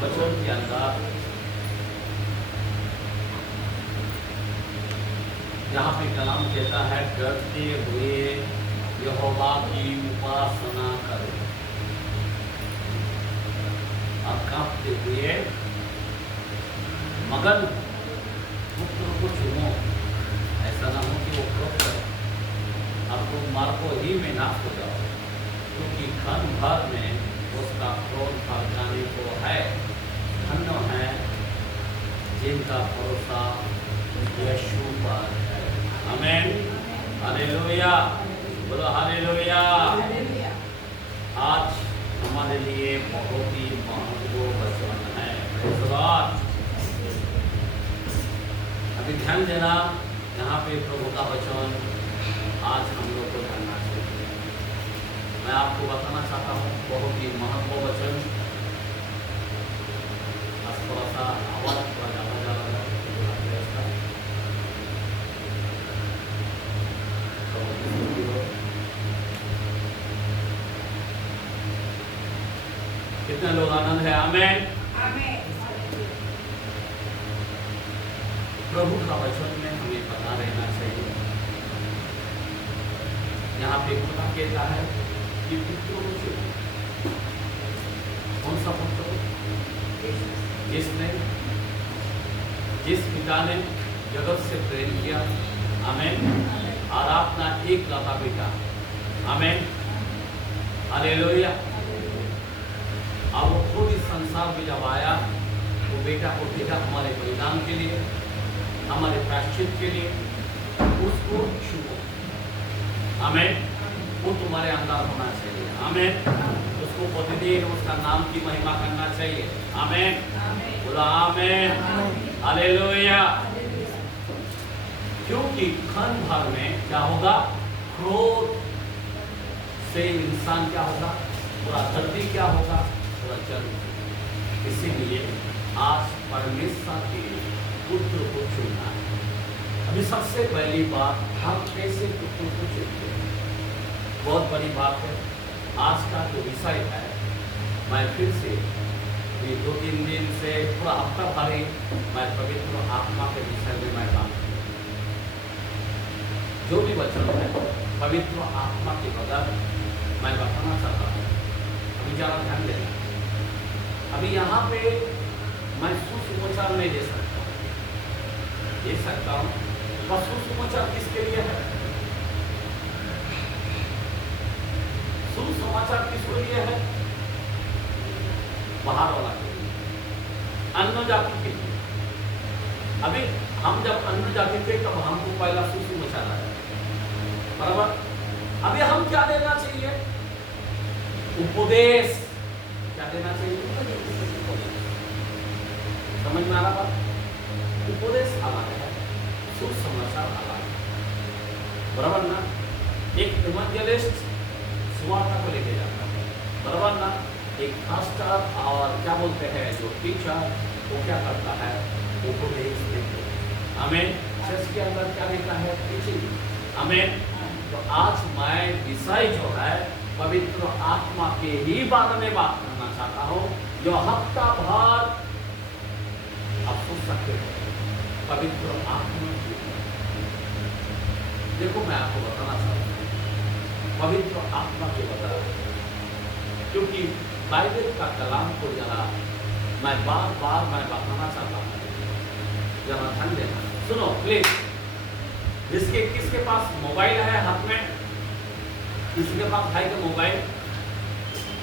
वचन के अंदर यहाँ पे कलाम कहता है, डरते हुए यहोवा की उपासना करो और कांपते हुए मगन पुत्र को चुनो। ऐसा ना हो कि वो क्रोध करे और तुम मार्गों ही में नाश हो जाओ, क्योंकि क्षण भर में उसका क्रोध भड़काने को है। धन्य है जिनका भरोसा यीशु पर है। आमीन, हालेलुया, बोलो हालेलुया। आज हमारे लिए बहुत ही महत्वपूर्ण वचन है। Praise the Lord. अभी ध्यान देना, यहाँ पे प्रभु का वचन आज हम लोग को जानना चाहिए। मैं आपको बताना चाहता हूँ बहुत ही महत्वपूर्ण वचन। आज थोड़ा सा आवाज थोड़ा ज़्यादा जा रहा है। कितने लोग आनंद है? आमीन, प्रभु का वचन में हमें पता रहना चाहिए। यहाँ पे खुदा कहता है कि पुत्रों को चुनो। कौन सा पुत्र? जिस पिता ने जगत से प्रेम किया, आमीन, और अपना एक लौता बेटा, आमीन, हालेलुया। और वो खुद इस संसार में जब आया, वो बेटा को भेजा हमारे बलिदान के लिए, हमारे प्रायश्चित के लिए। उसको छुओ, आमीन। वो तुम्हारे अंदर होना चाहिए, आमीन। उसको प्रतिदिन उसका नाम की महिमा करना चाहिए, आमीन, बोलो आमीन, हालेलुया। क्योंकि क्षण भर में क्या होगा? क्रोध से इंसान क्या होगा? पूरा धरती क्या होगा? पूरा जल। इसीलिए आज परमेश्वर के पुत्र को चुनना है। अभी सबसे पहली बात, हम कैसे पुत्र को चुनते हैं? बहुत बड़ी बात है। आज का जो विषय है, मैं फिर से ये 2-3 दिन से पूरा हफ्ता भर ही मैं पवित्र आत्मा के विषय में मैं बात, जो भी वचन है पवित्र आत्मा के बगैर मैं बताना चाहता हूँ। अभी ज़्यादा ध्यान देना। अभी यहाँ पे मैं सुसमाचार नहीं दे सकता हूँ। पर सुसमाचार किसके लिए है? सुसमाचार किसके लिए है? बाहर वाला के लिए, अन्य जाति के लिए। अभी हम जब अन्य जाति थे तब हमको पहला सुसमाचार आया, बराबर। अभी हम क्या देना चाहिए? उपदेश। क्या देना चाहिए? समझ में आ रहा बात? उपदेश अलग है, सुसमाचार अलग है, बराबर ना। एक इवेंजलिस्ट सुवार्ता को लेके जाता है, बराबर ना। एक पास्टर और क्या बोलते हैं जो टीचर, वो क्या करता है? उपदेश देते हैं, आमीन। चर्च के अंदर क्या देता है? टीचिंग, आमीन। तो आज मैं विषय जो है पवित्र आत्मा के ही बारे में बात करना चाहता हूँ, जो हफ्ता भर आप सोच सकते हो पवित्र आत्मा की। देखो, मैं आपको बताना चाहता हूँ पवित्र आत्मा के बगैर, क्योंकि बाइबल का कलाम को जरा मैं बार बार मैं बताना चाहता हूँ, जरा ध्यान देना, सुनो प्लीज। किसके पास मोबाइल है हाथ में? किसी के पास है क्या मोबाइल?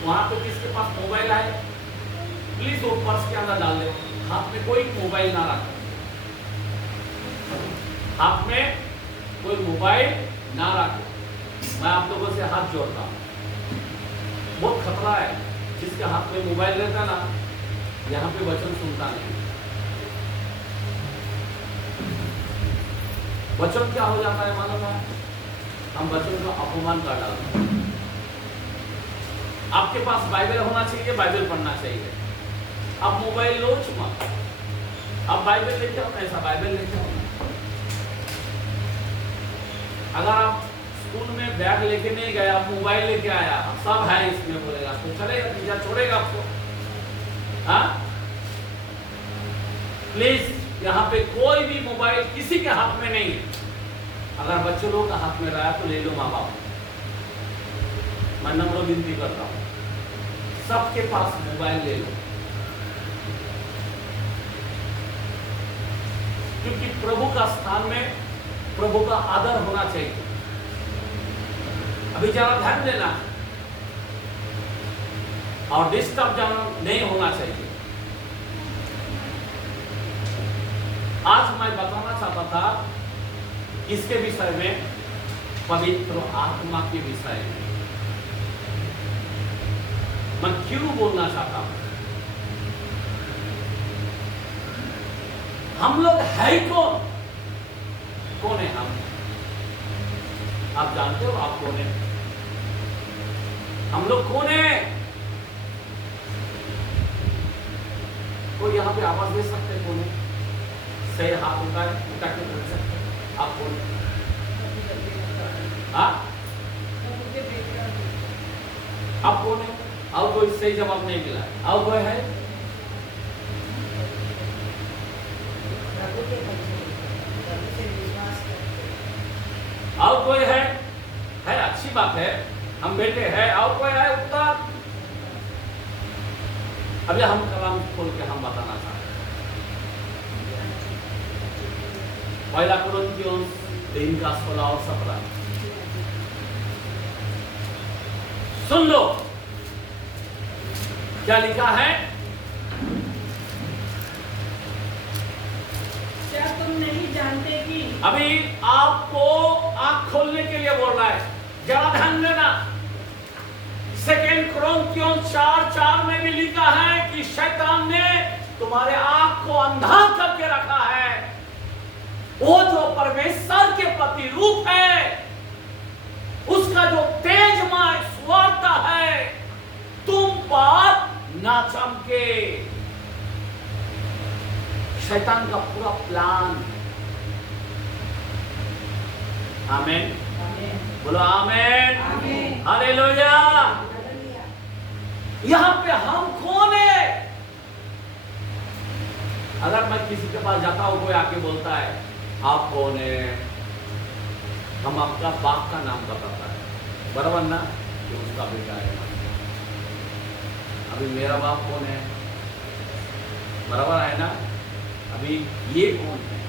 वहां पे किसके पास मोबाइल है? प्लीज वो पर्स के अंदर डाल दो। हाथ में कोई मोबाइल ना रखो, हाथ में कोई मोबाइल ना रखो। मैं आप लोगों से हाथ जोड़ता हूँ। बहुत खतरा है जिसके हाथ में मोबाइल रहता ना, यहाँ पे वचन सुनता नहीं। वचन क्या हो जाता है मालूम है? हम वचन का अपमान कर डालते हैं। आपके पास बाइबल होना चाहिए, बाइबल पढ़ना चाहिए। अब मोबाइल लो मत, अब बाइबल लेके आओ, ऐसा बाइबल लेके आओ। अगर आप स्कूल में बैग लेके नहीं गए, आप मोबाइल लेके आया, सब है इसमें, बोलेगा तो चलेगा, टीचर छोड़ेगा आपको? हाँ, प्लीज यहाँ पे कोई भी मोबाइल किसी के हाथ में नहीं है। अगर बच्चों लोग का हाथ में रहा तो ले लो माँ बाप, मैं नम्र विनती करता हूँ, सबके पास मोबाइल ले लो, क्योंकि प्रभु का स्थान में प्रभु का आदर होना चाहिए। अभी जरा ध्यान देना और डिस्टर्ब जाना नहीं होना चाहिए। आज मैं बताना चाहता था इसके विषय में, पवित्र आत्मा के विषय में। मैं क्यों बोलना चाहता हूं? हम लोग है कौन? कौन है हम? आप जानते हो आप कौन है? हम लोग कौन है? कोई यहां पे आवाज दे सकते हैं? कौन है? सही हाथ उठा के बोल सकते हैं आप कौन है? हाँ, आप कौन है? और कोई सही जवाब नहीं मिला। और कोई है? और कोई है? अच्छी बात है, हम बेटे हैं। और कोई है उत्तर? अभी हम कलाम खोल के हम बताना चाहते हैं। पहला कुरिन्थियों 3 का 16 और 17 सुन लो क्या लिखा है। क्या तुम नहीं जानते कि, अभी आपको आंख खोलने के लिए बोल रहा है, जरा ध्यान देना। 2 कुरिन्थियों 4:4 में भी लिखा है कि शैतान ने तुम्हारे आंख को अंधा करके रखा है। वो जो परमेश्वर के प्रतिरूप है, उसका जो तेजमय सुवार्ता है, तुम पर ना चमके। शैतान का पूरा प्लान। आमीन, बोलो आमीन, हालेलुया। यहां पे हम कौन है? अगर मैं किसी के पास जाता हूं, कोई आके बोलता है आप कौन है, हम आपका बाप का नाम बताता है, बराबर ना, कि उसका बेटा है। अभी मेरा बाप कौन है? बराबर है ना। अभी ये कौन है,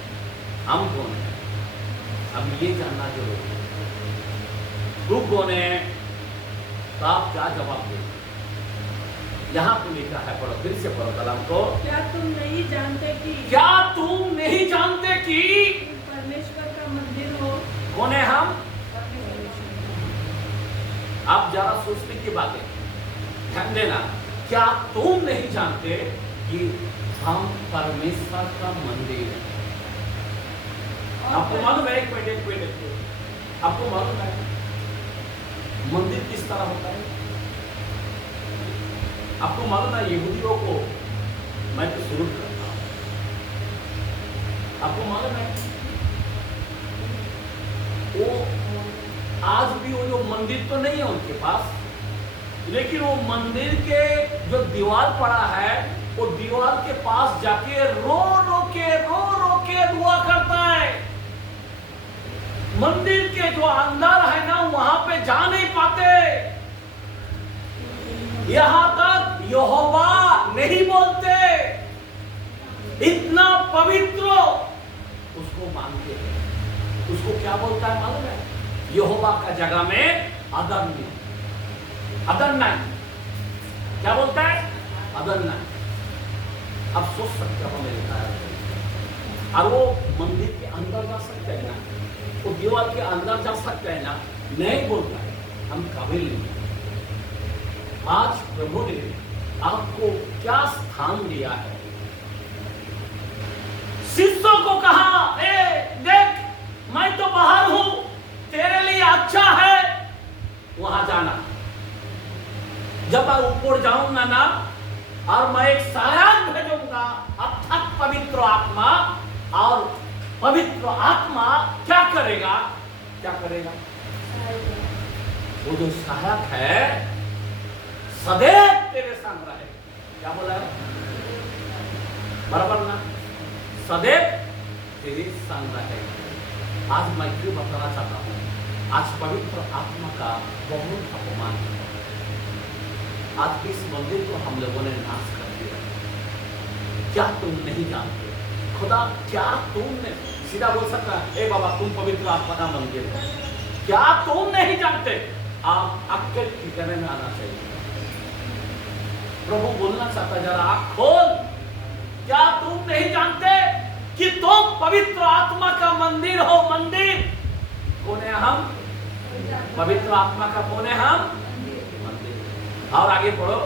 हम कौन है, अभी ये जानना जरूरी है। तू कौन है? तो आप क्या जवाब दे? यहाँ पे लिखा है, पढ़ो, फिर से पढ़ो कलाम को। क्या तुम नहीं जानते कि, क्या तुम नहीं जानते कि परमेश्वर का मंदिर हो? कौन है हम? आप जरा सोचने की बात है, ध्यान देना। क्या तुम नहीं जानते कि हम परमेश्वर का मंदिर है? आपको मालूम है? एक मिनट, आपको मालूम है मंदिर किस तरह होता है? आपको मालूम है? यहूदियों को मैं तो शुरू करता हूं, आपको मालूम है वो आज भी वो जो मंदिर तो नहीं है उनके पास, लेकिन वो मंदिर के जो दीवार पड़ा है, वो दीवार के पास जाके रो रो के दुआ करता है। मंदिर के जो अंदर है ना, वहां पे जा नहीं पाते। यहां तक यहोवा नहीं बोलते, इतना पवित्र उसको मानते हैं। उसको क्या बोलता है मालूम है? यहोवा का जगह में अदन्य, क्या बोलता है? अदन्य। अब सोच सकते हो मेरे ख्याल। और वो मंदिर के अंदर जा सकते हैं ना, वो दीवार के अंदर जा सकते हैं ना, नहीं बोलता है हम काबिल नहीं। आज प्रभु ने आपको क्या स्थान दिया है? शिष्यों को कहा, ए देख, मैं तो बाहर हूं, तेरे लिए अच्छा है वहां जाना। जब मैं ऊपर जाऊंगा ना, और मैं एक सहायक भेजूंगा, अर्थात पवित्र आत्मा, और पवित्र आत्मा क्या करेगा? वो जो सहायक है सदैव तेरे संग रहेगा। क्या बोला है? बराबर ना? सदैव तेरे संग रहेगा। आज मैं क्यों बताना चाहता हूँ, आज पवित्र आत्मा का बहुत अपमान हुआ। आज इस मंदिर को हम लोगों ने नाश कर दिया। क्या तुम नहीं जानते? खुदा क्या तुमने सीधा बोल सकता है, ए बाबा तुम पवित्र आत्मा का मंदिर हो, क्या तुम नहीं जानते? आप अक्ल ठिकाने में आना चाहिए। प्रभु बोलना चाहता, जरा आँख खोल। क्या तुम नहीं जानते कि तुम पवित्र आत्मा का मंदिर हो? मंदिर कौन है? हम पवित्र आत्मा का कौन है? हम मंदिर। और आगे पढ़ो।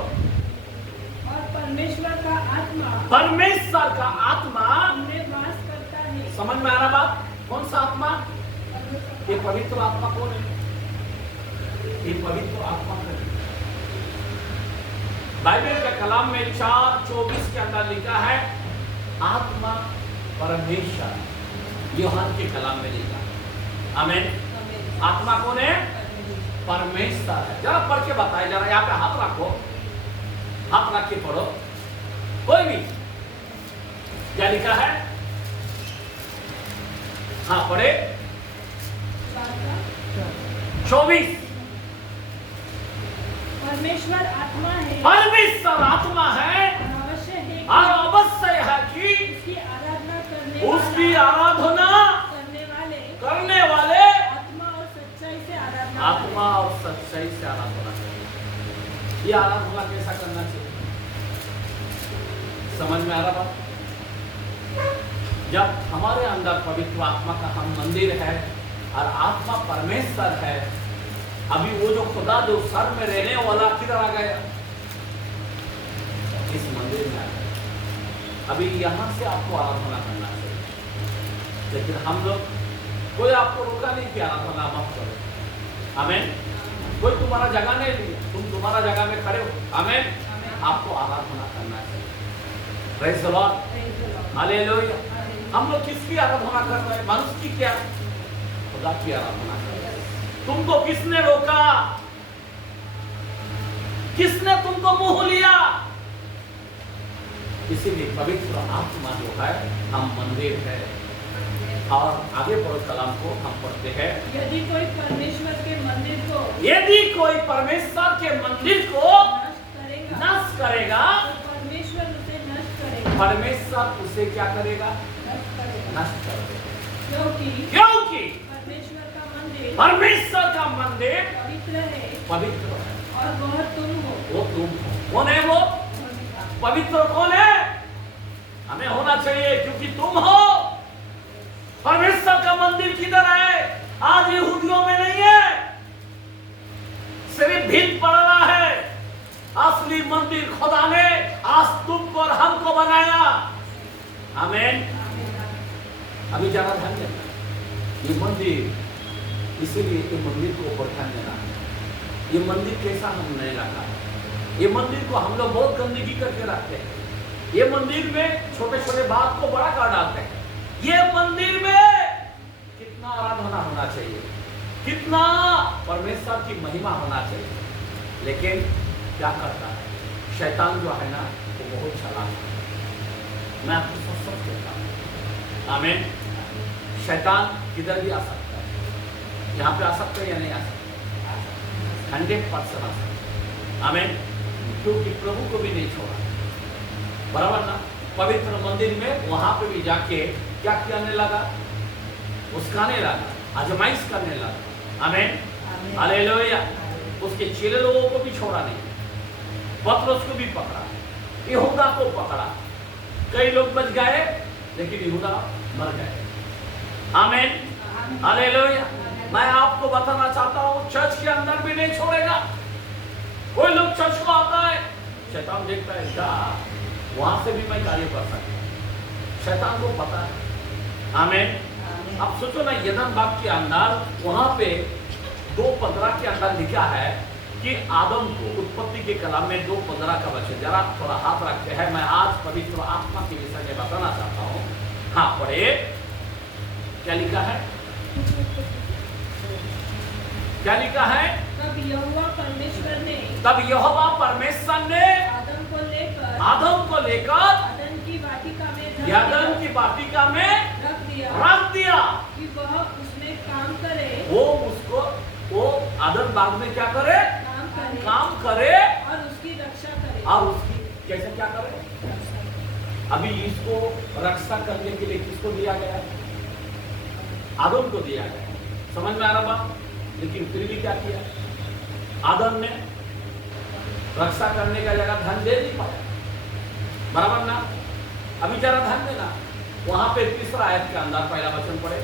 और परमेश्वर का आत्मा हमने वास करता है। समझ में आ रहा बात? कौन सा आत्मा? ये पवित्र आत्मा कौन है? ये पवित्र आत्मा कौन है? बाइबल के कलाम में 4:24 के अंदर लिखा है आत्मा परमेश्वर। यूहन्ना के कलाम में लिखा है। आमीन। आत्मा कौन है? परमेश्वर है। जरा पढ़ के बताए, जरा यहाँ पे हाथ रखो, हाथ रख के पढ़ो कोई भी। क्या लिखा है? हाँ पढ़े। 24। परमेश्वर आत्मा है। परमेश्वर आत्मा है। और अवश्य है कि उसकी आराधना करने वाले आत्मा और सच्चाई से आराधना चाहिए। ये आराधना कैसा करना चाहिए? समझ में आ रहा बात? जब हमारे अंदर पवित्र आत्मा का हम मंदिर है और आत्मा परमेश्वर है, अभी वो जो खुदा जो सर में रहने वाला किधर आ गया? इस मंदिर में आ गया। अभी यहां से आपको आराधना करना चाहिए, लेकिन हम लोग, कोई आपको रोका नहीं कि आराधना मत करो। आमीन। कोई तुम्हारा जगह नहीं लिया, तुम तुम्हारा जगह में खड़े हो। आमीन। आपको आराधना करना चाहिए। Praise the Lord, hallelujah. हम लोग किसकी आराधना कर रहे हैं? मनुष्य की क्या? खुदा की आराधना कर रहे हैं। तुमको किसने रोका? किसने तुमको मुंह लिया? इसीलिए पवित्र आत्मा जो है हम मंदिर है। और आगे पढ़ो कलाम को, हम पढ़ते हैं। यदि कोई परमेश्वर के मंदिर को नष्ट करेगा तो परमेश्वर उसे नष्ट करेगा। परमेश्वर उसे क्या करेगा? नष्ट कर देगा। क्योंकि परमेश्वर का मंदिर पवित्र है और वह तुम हो। वो तुम हो। कौन है वो? पवित्र कौन है? हमें होना चाहिए, क्योंकि तुम हो। परमेश्वर का मंदिर किधर है? आज यहूदियों में नहीं है, सिर्फ भिन्न पड़ रहा है। असली मंदिर खुदा ने आज तुमको और हमको बनाया। आमीन। अभी जरा ध्यान देना, ये मंदिर, इसीलिए ये मंदिर को ऊपर ध्यान देना। ये मंदिर कैसा हम नहीं रखा? ये मंदिर को हम लोग बहुत गंदगी करके रखते हैं। ये मंदिर में छोटे छोटे बात को बड़ा कर डालते हैं। ये मंदिर में कितना आराधना होना चाहिए, कितना परमेश्वर की महिमा होना चाहिए, लेकिन क्या करता है शैतान जो है ना, वो बहुत चालाक है। मैं आपको सब सब कहता हूँ। आमीन। शैतान किधर भी आ सकता है। यहाँ पे आ सकता है या नहीं आ सकता? 100% आ सकता है। आमीन। क्योंकि प्रभु को भी नहीं छोड़ा, बराबर ना? पवित्र मंदिर में वहां पे भी जाके क्या करने लगा? उसकाने लगा, आजमाइश करने लगा। आमीन। हालेलुया। उसके चेले लोगों को भी छोड़ा नहीं, पतरस को भी पकड़ा, यहूदा को पकड़ा। कई लोग बच गए, लेकिन यहूदा मर गए। आमीन। हालेलुया। मैं आपको बताना चाहता हूँ, चर्च के अंदर भी नहीं छोड़ेगा। कोई लोग चर्च को आता है, शैतान देखता है क्या वहां से भी मैं कार्य कर सकता हूं। शैतान को पता है। आमीन। अब सोचो ना, यदन बाग के अंदर वहां पे 2:15 के अंदर लिखा है कि आदम को, उत्पत्ति के कलाम में 2:15 का वचन, जरा थोड़ा हाथ रखते हैं। मैं आज पवित्र आत्मा के विषय में बताना चाहता हूँ। हाँ पढ़े, क्या लिखा है? क्या लिखा है? तब यहोवा परमेश्वर ने आदम को लेकर अदन की यदन की वाटिका में रख दिया रख दिया। कि वह उसमें काम करे, वो आदम बाग में क्या करे? काम करे और उसकी रक्षा करे। और उसकी कैसे क्या करे? अभी इसको रक्षा करने के लिए किसको दिया गया? आदम को दिया गया। समझ में आ रहा बात? लेकिन फिर भी क्या किया आदम ने? रक्षा करने का जगह धन दे नहीं पाया, बराबर ना? अभी जरा ध्यान देना, वहां पे तीसरा आयत के अंदर पहला वचन पढ़े।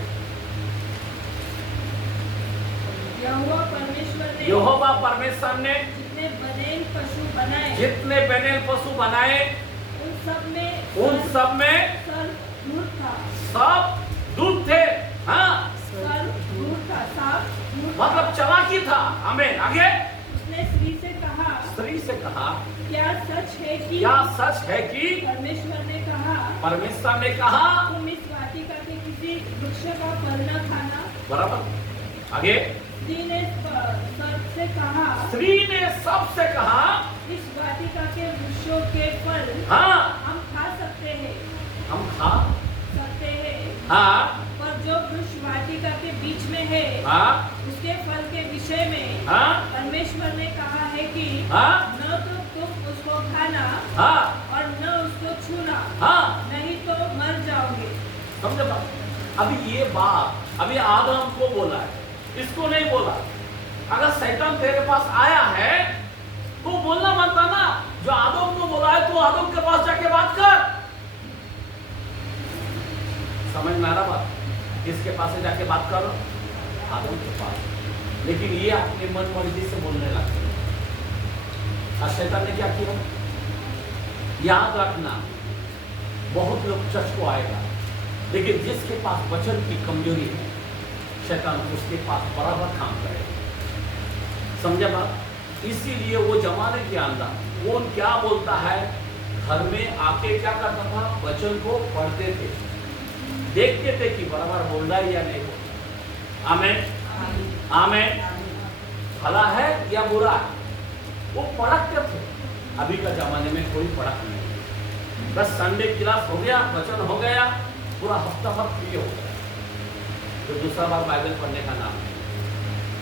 यहोवा परमेश्वर ने जितने बनेल पशु बनाए उन सब में सर दूर था। सब दूर थे। हाँ, सर दूर था, सांप दूर था। मतलब चालाकी था। हमें आगे उसने स्त्री से कहा क्या सच है कि परमेश्वर ने कहा तुम इस वाटिका के किसी वृक्ष का फल न खाना। बराबर। आगे स्त्री ने सबसे कहा इस वाटिका के वृक्षों के फल हाँ हम खा सकते हैं। हाँ, पर जो वृक्ष वाटिका के बीच में है हाँ, उसके फल के विषय में हाँ, परमेश्वर ने कहा है कि हाँ, न तो तुम उसको खाना हाँ, और न उसको छूना, हाँ, नहीं तो मर जाओगे। समझे बात? अभी ये बात अभी आदम को बोला है, इसको नहीं बोला। अगर शैतान तेरे पास आया है तो बोलना बनता ना, जो आदम को बोला है तो आदम के पास जाके बात कर। समझ में आ रहा बात? किसके पास से जाके बात करो? आदम के पास। लेकिन ये अपने मन मर्जी से बोलने लगते हैं। और शैतान ने क्या किया? याद रखना, बहुत लोग चर्च को आएगा, लेकिन जिसके पास वचन की कमजोरी है शैतान उसके पास बराबर काम करेगा। समझा बात? इसीलिए वो जमाने के अंदर वो क्या बोलता है, घर में आके क्या करता था? वचन को पढ़ते थे, देखते थे कि बराबर बोल रहा है या नहीं। आमेन, आमेन। भला है या बुरा है, वो परखते थे। अभी का जमाने में कोई परख नहीं, बस संडे क्लास हो गया, वचन हो गया, पूरा हफ्ता भर फ्री हो गया, तो दूसरा बार बाइबल पढ़ने का नाम नहीं।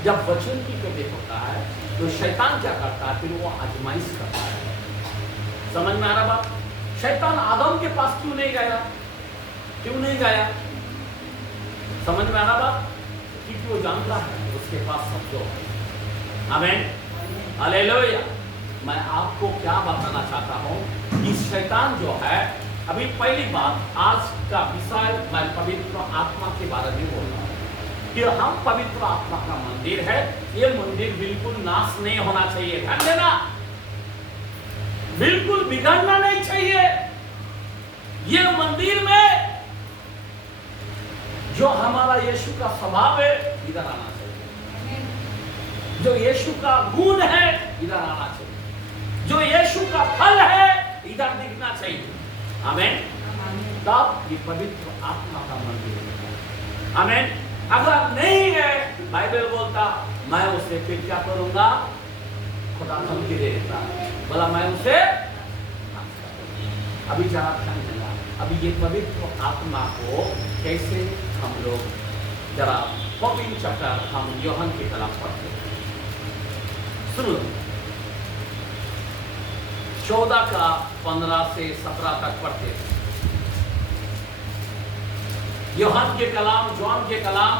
जब वचन की कभी होता है तो शैतान क्या करता है? फिर वो आजमाइश करता है। समझ में आ रहा बात? शैतान आदम के पास क्यों नहीं गया? समझ में आ रहा बात? क्योंकि वो जानता है उसके पास सब जो है। आमीन, हालेलुया। मैं आपको क्या बताना चाहता हूँ कि शैतान जो है, अभी पहली बात, आज का विषय मैं पवित्र आत्मा के बारे में बोल रहा हूँ कि हम पवित्र आत्मा का मंदिर है। ये मंदिर बिल्कुल नाश नहीं होना चाहिए, ध्यान देना, बिल्कुल बिगड़ना नहीं चाहिए। ये मंदिर में जो हमारा यीशु का स्वभाव है इधर आना चाहिए, जो यीशु का गुण है इधर आना चाहिए, जो यीशु का फल है इधर दिखना चाहिए। आमीन। तब ये पवित्र आत्मा का मंदिर है। आमीन। अगर नहीं है, बाइबल बोलता मैं उसे फिर क्या करूंगा? खुदा धमकी दे देता, बोला मैं उसे। अभी जरा ध्यान देना, अभी ये पवित्र आत्मा को कैसे हम लोग, जरा 14 चैप्टर हम यूहन्ना के कलाम पढ़ते हैं। सुनो, 14 का 15 से 17 तक पढ़ते हैं। यूहन्ना के कलाम, जॉन के कलाम।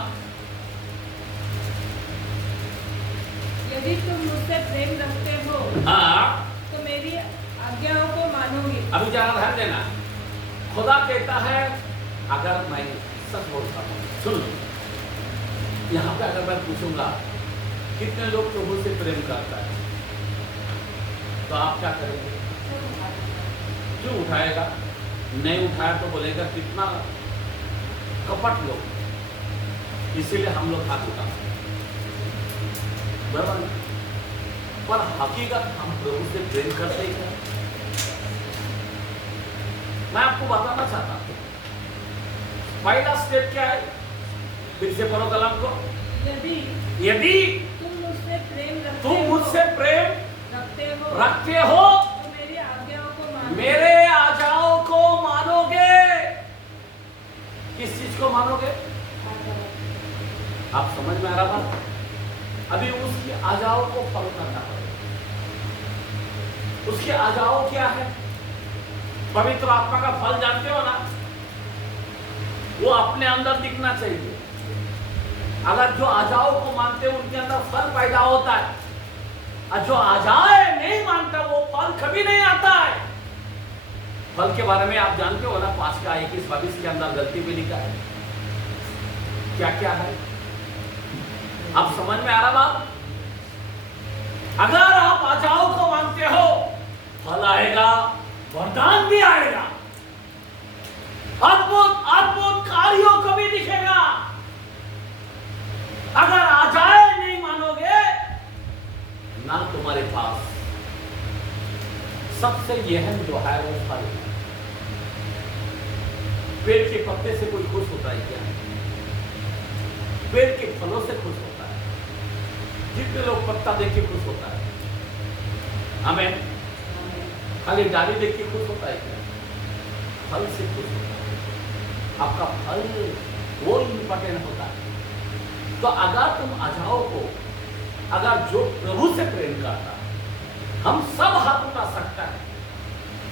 यदि तुम मुझसे प्रेम रखते हो हाँ, तो मेरी आज्ञाओं को मानोगे। अभी जरा ध्यान देना, खुदा कहता है, अगर मैं सच बोलता हूँ, सुन, यहाँ पे अगर मैं पूछूंगा कितने लोग प्रभु से प्रेम करता है, तो आप क्या करेंगे? क्यों उठाएगा? नहीं उठाया तो बोलेगा कितना कपट लोग, इसीलिए हम लोग हाथ उठाते हैं, बराबर? पर हकीकत हम प्रभु से प्रेम करते हैं। मैं आपको बताना चाहता हूं, पहला स्टेप क्या है? फिर से पढ़ो कलाम को। यदि तुम मुझसे प्रेम रखते हो तो मेरी आज्ञाओं को मानोगे। मेरे आज्ञाओं को मानोगे। उसके आजाओ क्या है? पवित्र आत्मा का फल जानते हो ना, वो अपने अंदर दिखना चाहिए। अगर जो आजाओ को मानते हैं उनके अंदर फल पैदा होता है, और जो आजाए नहीं मानता वो फल कभी नहीं आता है। फल के बारे में आप जानते हो ना, 5:21-22 के अंदर गलती भी लिखा है। क्या क्या है आप समझ में आ रहा बात? अगर आप आजाओ को मानते हो फल आएगा, वरदान भी आएगा, अद्भुत अद्भुत कार्यों को भी दिखेगा। अगर आजाए नहीं मानोगे ना, तुम्हारे पास सबसे यहन जो है वो फल है। पेड़ के पत्ते से कोई खुश होता है क्या? पेड़ के फलों से खुश होता है। जितने लोग पत्ता देख के खुश होता है, हमें खाली डाली देख के खुश होता है क्या? फल से खुश होता है। आपका फल वो इंपॉर्टेंट होता है। तो अगर तुम आजाओ को, अगर जो प्रभु से प्रेम करता है, हम सब हाथ उठा सकता है,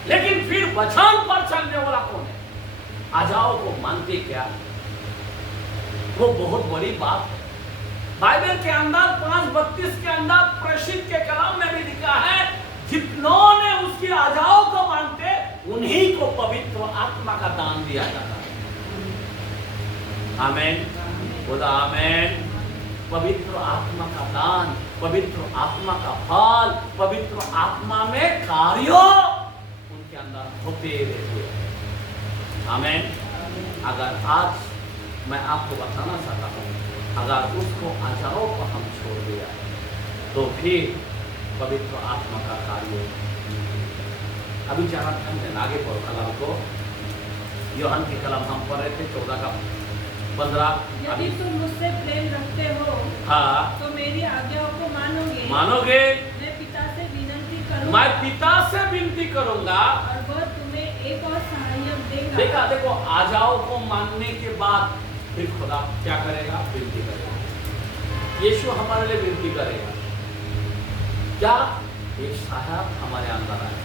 लेकिन फिर वचन पर चलने वाला कौन है? आजाओ को मानते क्या? वो बहुत बड़ी बात है। बाइबल के अंदर 5:32 के अंदर प्रसिद्ध के कलाम में भी लिखा है, जितनों ने उसकी आजाओ को मानते उन्हीं को पवित्र आत्मा का दान दिया जाता है। आमेन, बोला आमेन। पवित्र आत्मा का दान, पवित्र आत्मा का फल, पवित्र आत्मा में कार्यों उनके अंदर होते रहते हैं। आमेन। अगर आज मैं आपको बताना चाहता हूं, अगर उसको आजाओ को हम छोड़ दिया तो फिर पवित्र आत्मा का कार्य अभी जाना था। आगे पढ़ो कलाम को, यूहन्ना के कलाम हम पढ़ रहे थे 14:15। यदि तुम मुझसे प्रेम रखते हो, हाँ, तो मेरी आज्ञाओं को मानोगे। मानोगे। मैं पिता से विनती करूंगा, मैं पिता से विनती करूंगा, और वह तुम्हें एक और सहायक देगा। देखा, देखो, आजाओ को मानने के बाद फिर खुदा क्या करेगा? विनती करेगा। यीशु हमारे लिए विनती करेगा क्या? एक सहायक हमारे अंदर आए।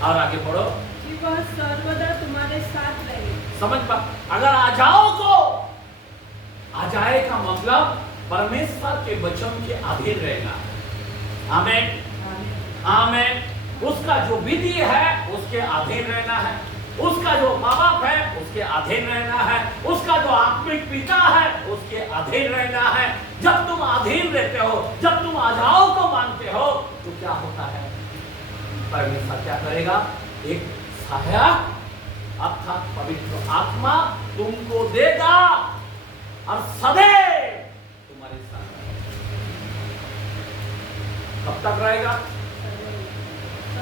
और आगे पढ़ो, कि वह सर्वदा तुम्हारे साथ रहे। समझ पा? अगर आजाओ को, आजाए का मतलब परमेश्वर के वचन के अधीन रहना। आमेन, आमेन। उसका जो विधि है उसके अधीन रहना है, उसका जो माँ बाप है उसके अधीन रहना है, उसका जो आत्मिक पिता है उसके अधीन रहना है। जब तुम अधीन रहते हो, जब तुम आजाओ को मानते हो, तो क्या होता है? परमेश्वर क्या करेगा? एक सहायक अर्थात पवित्र आत्मा तुमको देगा और सदैव तुम्हारे साथ रहेगा। कब तक रहेगा?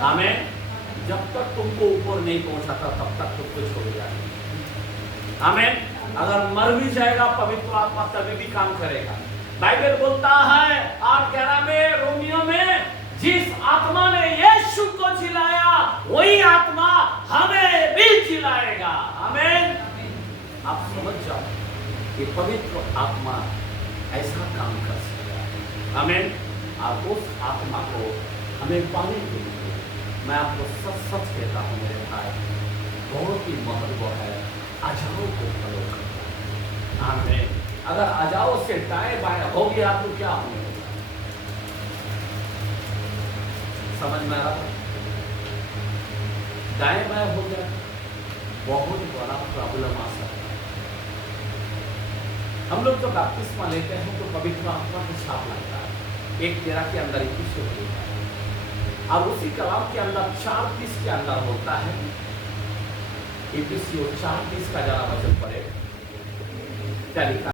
आमेन। जब तक तुमको ऊपर नहीं पहुंचाता तब तक तुमको छोड़ जाएगा। आमेन। अगर मर भी जाएगा पवित्र आत्मा तभी भी काम करेगा। बाइबल बोलता है 8:11 में, रोमियो में, जिस आत्मा ने यीशु को जिलाया वही आत्मा हमें भी जिलाएगा। आमेन। आप समझ जाओ कि पवित्र आत्मा ऐसा काम कर सकता है। आमेन। और उस आत्मा को हमें पाने के लिए मैं आपको सच सच कहता हूं मेरे भाई, बहुत ही महत्व है आजाओ को फॉलो करना। आमेन। अगर आजाओ से दाएं बाएं हो गया तो क्या होने वाला? समझ में आ रहा? दाएं बाएं हो गया बहुत बड़ा प्रॉब्लम आ सकता है। हम लोग जब बपतिस्मा लेते हैं तो पवित्र आत्मा की छाप लगता है। 1:13 के अंदर 21 होता है, और उसी कलाम के अंदर 4:30 के अंदर होता है। 4:30 का जरा वचन पढ़े, क्या लिखा?